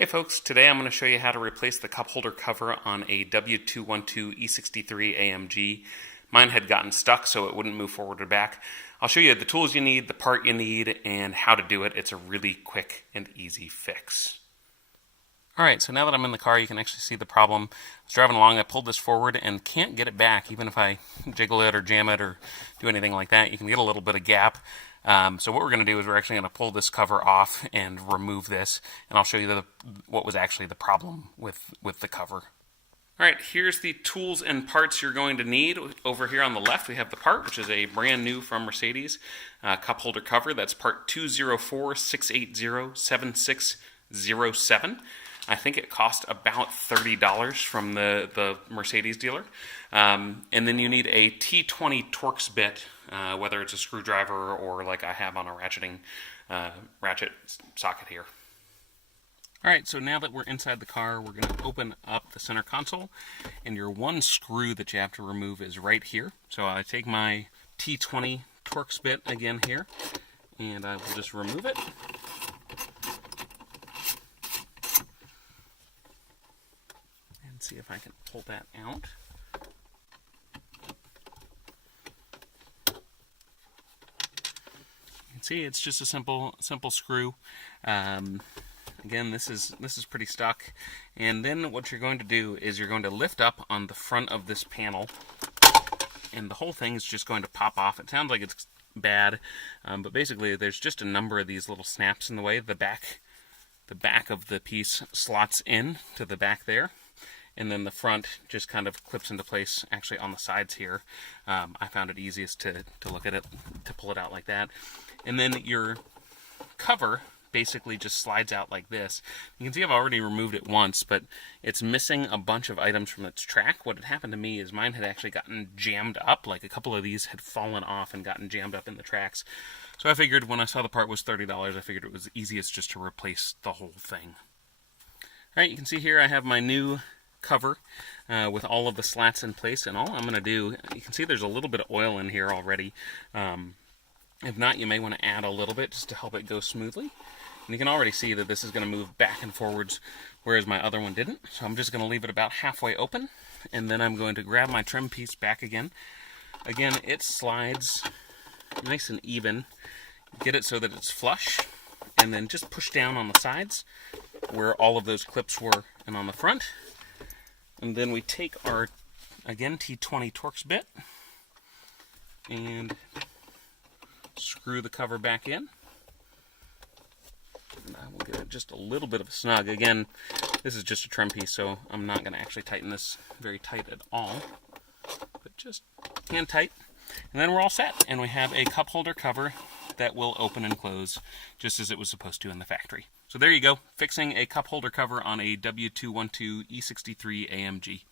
Hey folks, today I'm going to show you how to replace the cup holder cover on a W212 E63 AMG. Mine had gotten stuck so it wouldn't move forward or back. I'll show you the tools you need, the part you need, and how to do it. It's a really quick and easy fix. Alright, so now that I'm in the car, you can actually see the problem. I was driving along, I pulled this forward and can't get it back, even if I jiggle it or jam it or do anything like that. You can get a little bit of gap. So what we're going to do is we're actually going to pull this cover off and remove this, and I'll show you what was actually the problem with the cover. Alright, here's the tools and parts you're going to need. Over here on the left we have the part, which is a brand new from Mercedes cup holder cover. That's part 204-680-7607. I think it cost about $30 from the Mercedes dealer. And then you need a T20 Torx Bit, whether it's a screwdriver or like I have on a ratchet socket here. Alright, so now that we're inside the car, we're going to open up the center console, and your one screw that you have to remove is right here. So I take my T20 Torx Bit again here, and I will just remove it. And see if I can pull that out. You can see it's just a simple screw. Again, this is pretty stuck. And then what you're going to do is you're going to lift up on the front of this panel, and the whole thing is just going to pop off. It sounds like it's bad, but basically there's just a number of these little snaps in the way. The back of the piece slots in to the back there, and then the front just kind of clips into place actually on the sides here. I found it easiest to look at it, to pull it out like that. And then your cover basically just slides out like this. You can see I've already removed it once, but it's missing a bunch of items from its track. What had happened to me is mine had actually gotten jammed up, like a couple of these had fallen off and gotten jammed up in the tracks. So I figured when I saw the part was $30, I figured it was easiest just to replace the whole thing. Alright, you can see here I have my new cover with all of the slats in place, and all I'm going to do, you can see there's a little bit of oil in here already. If not, you may want to add a little bit just to help it go smoothly. And you can already see that this is going to move back and forwards, whereas my other one didn't. So I'm just going to leave it about halfway open, and then I'm going to grab my trim piece back again. Again, it slides nice and even. Get it so that it's flush, and then just push down on the sides where all of those clips were and on the front. And then we take our, again, T20 Torx Bit and screw the cover back in. And I will get it just a little bit of a snug. Again, this is just a trim piece, so I'm not going to actually tighten this very tight at all, but just hand tight. And then we're all set, and we have a cup holder cover that will open and close just as it was supposed to in the factory. So there you go, fixing a cup holder cover on a W212 E63 AMG.